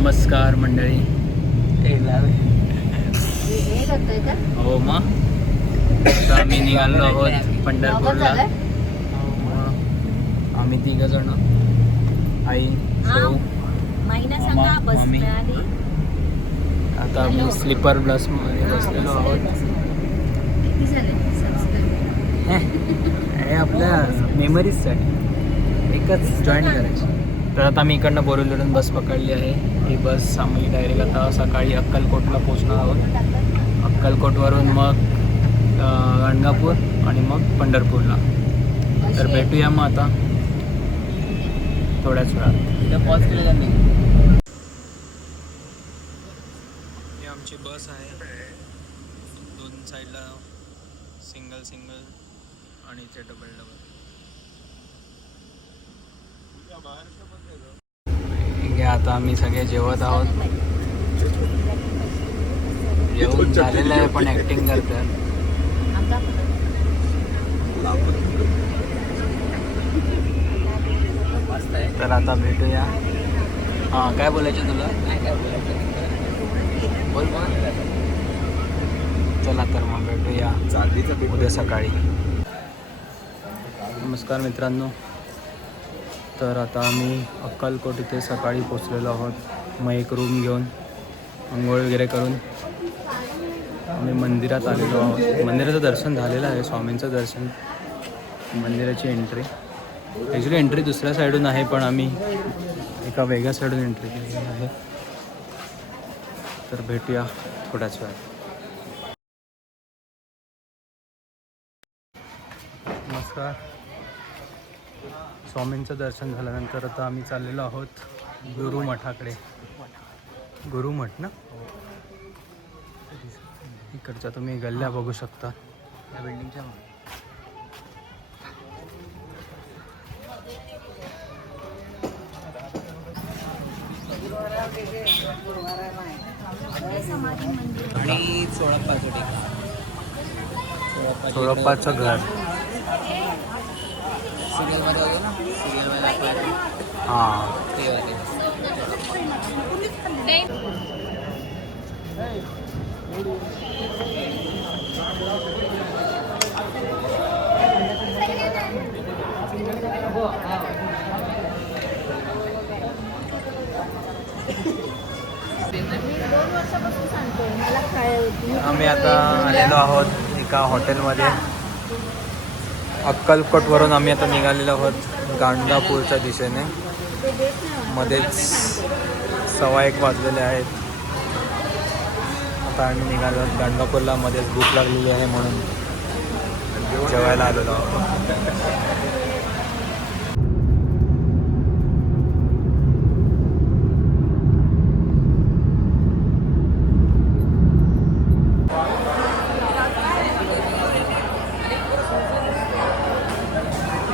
नमस्कार मंडळी. हो मग आता आम्ही निघालो आहोत पंढरपूरला. आम्ही 3 जण, आई, सौ, मामा, मम्मी. आता आम्ही स्लीपर बसमध्ये बसलेलो आहोत. हे आपल्या मेमरीजसाठी एकच जॉईन करायची. तर आता आम्ही इकडनं बोरिवलीवरून बस पकडली आहे. ही बस आम्ही डायरेक्ट आता सकाळी अक्कलकोटला पोचणार आहोत. अक्कलकोटवरून मग गाणगापूर आणि मग पंढरपूरला. तर भेटूया मग आता थोड्याच वेळात. पॉज केलं त्यांनी. ही आमची बस आहे. 2 साईडला सिंगल आणि इथे डबल. आता आम्ही सगळे जेवत आहोत. जेवण झालेलं आहे पण ऍक्टिंग करतात. तर आता भेटूया. हां, काय बोलायचं तुला? बोल. चला तर मग भेटूया उद्या सकाळी. नमस्कार मित्रांनो. तर आता आम्ही अक्कलकोट इथे सकाळी पोचलेलो आहोत. मग एक रूम घेऊन अंघोळ वगैरे करून आम्ही मंदिरात आलेलो आहोत. मंदिराचं दर्शन झालेलं आहे. स्वामींचं दर्शन, मंदिराची एंट्री. ॲक्च्युली एंट्री दुसऱ्या साईडून आहे पण आम्ही एका वेगळ्या साईडून एंट्री केलेली आहे. तर भेटूया थोड्याच वेळात. नमस्कार. स्वामींचं दर्शन झाल्यानंतर आता आम्ही चाललेलो आहोत गुरुमठाकडे. गुरुमठ ना, इकडच्या तुम्ही गल्ल्या बघू शकता या बिल्डिंगच्या. आणि चोळप्पाचं घर. सिरियलमध्ये होतो ना, सिरियलमध्ये हां. आम्ही आता आलेलो आहोत एका हॉटेलमध्ये. अक्कलकोटवरून आम्ही आता निघालेलो आहोत गाणगापूरच्या दिशेने. मध्येच 1:15 वाजलेले आहेत. आता आम्ही निघालो आहोत गाणगापूरला. मध्येच भूक लागलेली आहे म्हणून जेवायला आलेलो आहोत.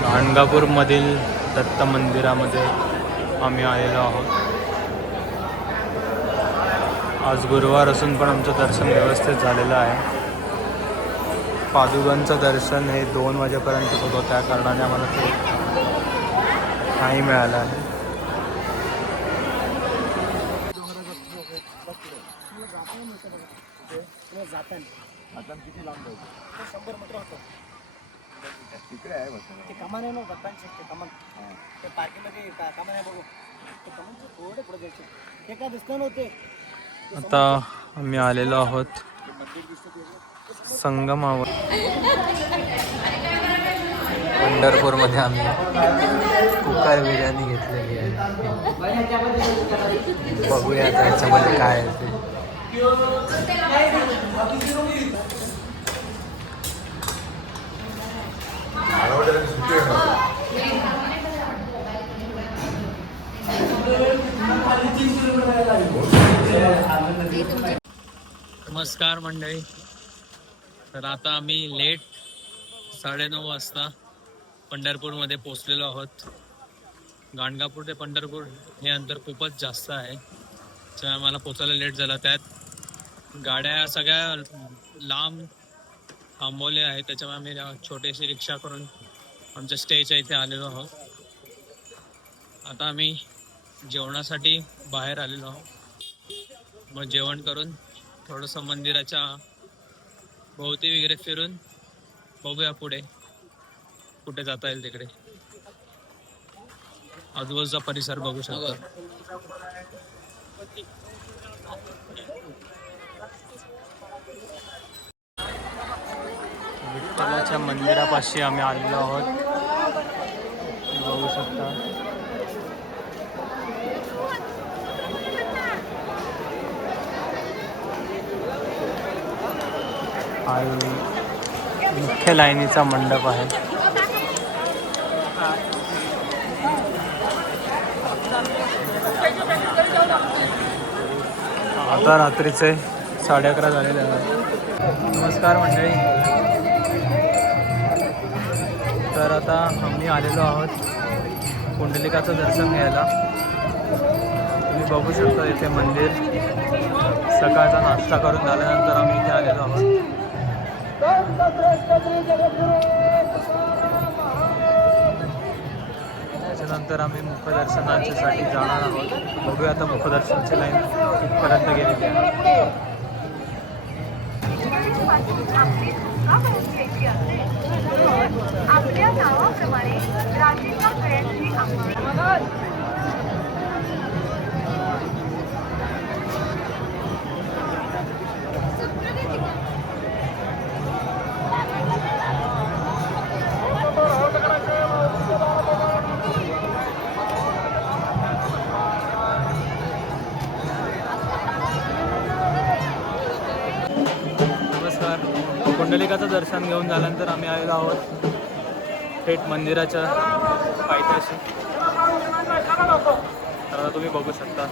गाणगापूरमधील दत्त मंदिरामध्ये आम्ही आलेलो आहोत. आज गुरुवार असून पण आमचं दर्शन व्यवस्थित झालेलं आहे. पादुकांचं दर्शन हे 2 वाजेपर्यंत होतं, त्या कारणाने आम्हाला ते नाही मिळालं आहे. तिकडे आहे ते कमान आहे ना, दत्तांचे ते कमान. ते पार्किंगमध्ये कमान आहे बघू. ते कमानचं थोडं पुढे जायचं. ते काय दिसलं नव्हते. आता आम्ही आलेलो आहोत संगमावर. पंढरपूरमध्ये आम्ही कुकर बिर्याणी घेतलेली आहे. बघूया त्याच्यामध्ये काय आहे ते. नमस्कार मंडळी. तर आता आम्ही लेट 9:30 वाजता पंढरपूरमध्ये पोचलेलो आहोत. गाणगापूर ते पंढरपूर हे अंतर खूपच जास्त आहे, त्यामुळे आम्हाला पोचायला लेट झाला. त्यात गाड्या सगळ्या लांब थांबवल्या आहेत, त्याच्यामुळे आम्ही छोटीशी रिक्षा करून आमच्या स्टेच्या इथे आलेलो आहोत. आता आम्ही जेवणासाठी बाहेर आलेलो आहोत. मग जेवण करून थोडंसं मंदिराच्या भोवती वगैरे फिरून बघूया पुढे कुठे जाता येईल तिकडे. आजूबाजूचा परिसर बघू शकतो. विठ्ठलाच्या मंदिरापाशी आम्ही आलेलो आहोत, बघू शकता. आणि मुख्य लाईनीचा मंडप आहे. आता रात्रीचे 11:30 झालेले आहेत. नमस्कार मंडळी. तर आता आम्ही आलेलो आहोत पुंडलिकाचं दर्शन घ्यायला. तुम्ही बघू शकता इथे मंदिर. सकाळचा नाश्ता करून झाल्यानंतर आम्ही इथे आलेलो आहोत. त्याच्यानंतर आम्ही मुखदर्शनासाठी जाणार आहोत. बघूया आता मुखदर्शनाची लाईन कुठपर्यंत गेलेली आहे. आपल्या नावाप्रमाणे राशीच्या कळ्यांची अंमल. पुंडलिकाचं दर्शन घेऊन झाल्यानंतर आम्ही आलेलो आहोत थेट मंदिराच्या पायथ्याशी. तर आता तुम्ही बघू शकता.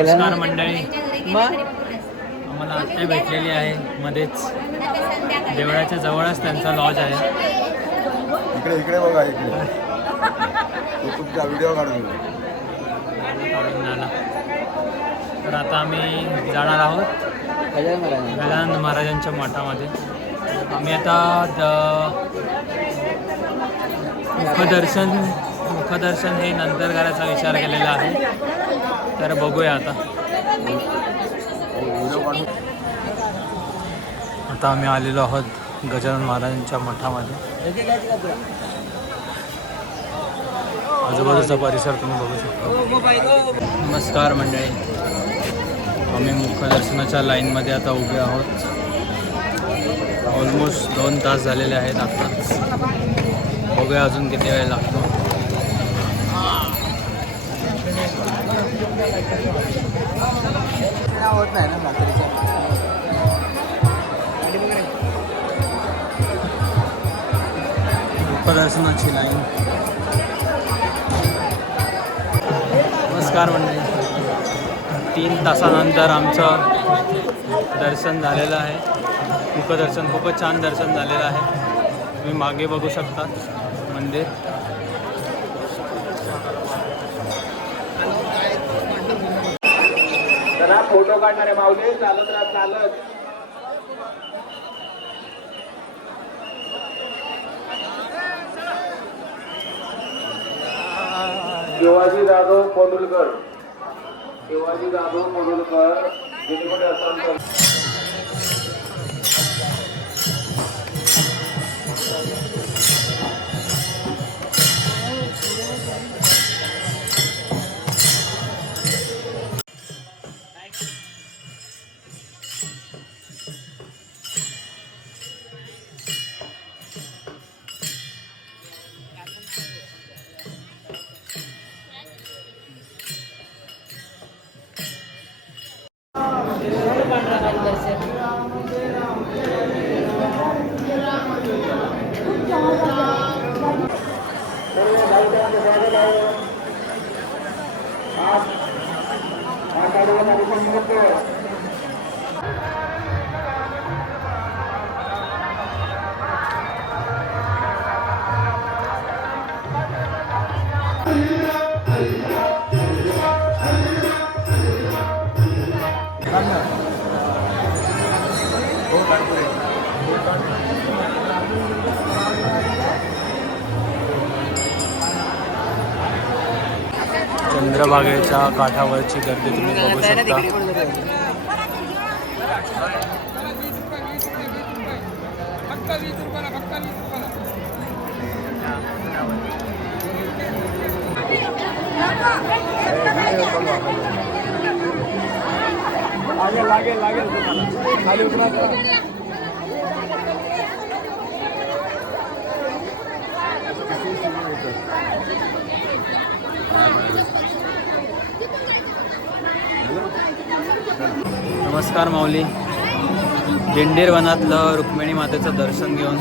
नमस्कार मंडळी. आम्हाला आत्या भेटलेली आहे मध्येच. देवळाच्या जवळच त्यांचा लॉज आहे. इकडे इकडे बघा, इकडे तुमचा व्हिडिओ काढून झाला. तर आता आम्ही जाणार आहोत गजानन महाराजांच्या मठामध्ये. आम्ही आता मुखदर्शन हे नंतर करायचा विचार केलेला आहे. तर बघूया आता. आता आम्ही आलेलो आहोत गजानन महाराजांच्या मठामध्ये. आजूबाजूचा परिसर तुम्ही बघू शकता. नमस्कार मंडळी. आम्ही मुखदर्शनाच्या लाईनमध्ये आता उभे आहोत. ऑलमोस्ट 2 तास झालेले आहेत आत्ताच. बघूया अजून किती वेळ लागतो. होत नाही ना रात्रीचं. मुखदर्शनाची लाईन. नमस्कार मंडळी. 3 तासानंतर आमचं दर्शन झालेलं आहे. मुखदर्शन खूपच छान दर्शन झालेलं आहे. तुम्ही मागे बघू शकता मंदिर. चला फोटो काढणारे माऊली चालत राहा, चालत. शिवाजी जाधव कोंडुलकर, शिवाजी जाधव कोंडुलकर जिथे असाल तर हो काढतो. चंद्रभागेच्या काठावरची गर्दी तुम्ही बघू शकता. लागेल तुम्हाला खाली उतरायचं. नमस्कार माऊली. दिंडीर वनातलं रुक्मिणी मातेचं दर्शन घेऊन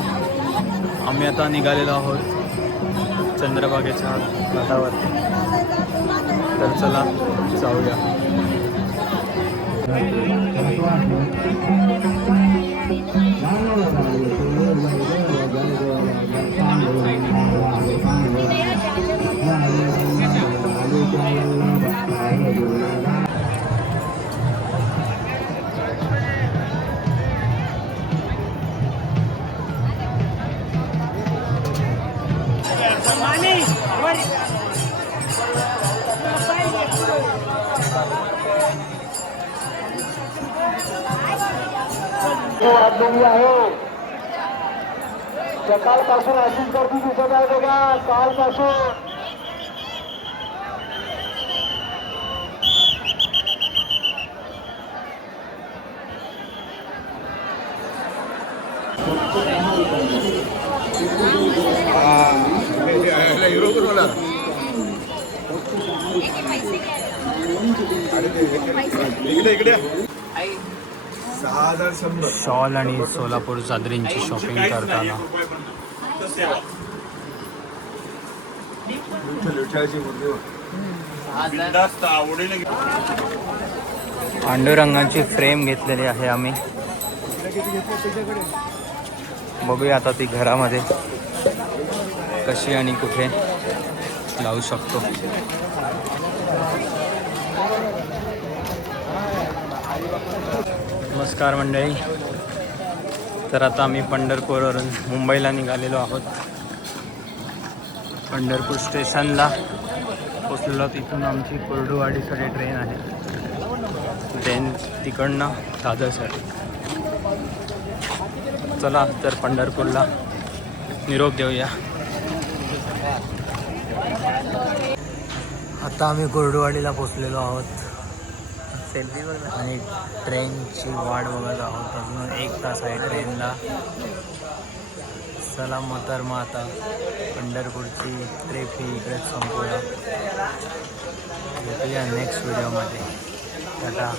आम्ही आता निघालेलो आहोत चंद्रभागेच्या घाटावर. तर चला जाऊया. वाढलेली आहे. सकाळपासून अशीच गर्दी दिसत आहे बघा. कालपासून इकडे 6100 शॉल आणि सोलापूर चादरींची शॉपिंग करताना विठ्ठलाची मूर्ती. पांडुरंगाची फ्रेम घेतलेली आहे आम्ही. बघूया आता ती घरामध्ये कशी आणि कुठे लावू शकतो. नमस्कार मंडळी. तर आता आम्ही पंढरपूरवरून मुंबईला निघालेलो आहोत. पंढरपूर स्टेशनला पोचलेलो. तिथून आमची कुर्डुवाडीसाठी ट्रेन आहे. ट्रेन तिकडनं दादरसाठी. चला तर पंढरपूरला निरोप देऊया. आता आम्ही कुर्डुवाडीला पोचलेलो आहोत. सेल्फी आणि ट्रेनची वाट बघत आहोत. अजून 1 तास आहे ट्रेनला. चला तर मग आता पंढरपूरची ट्रिप ही इकडेच संपूया. भेटूया नेक्स्ट व्हिडिओमध्ये. टाटा.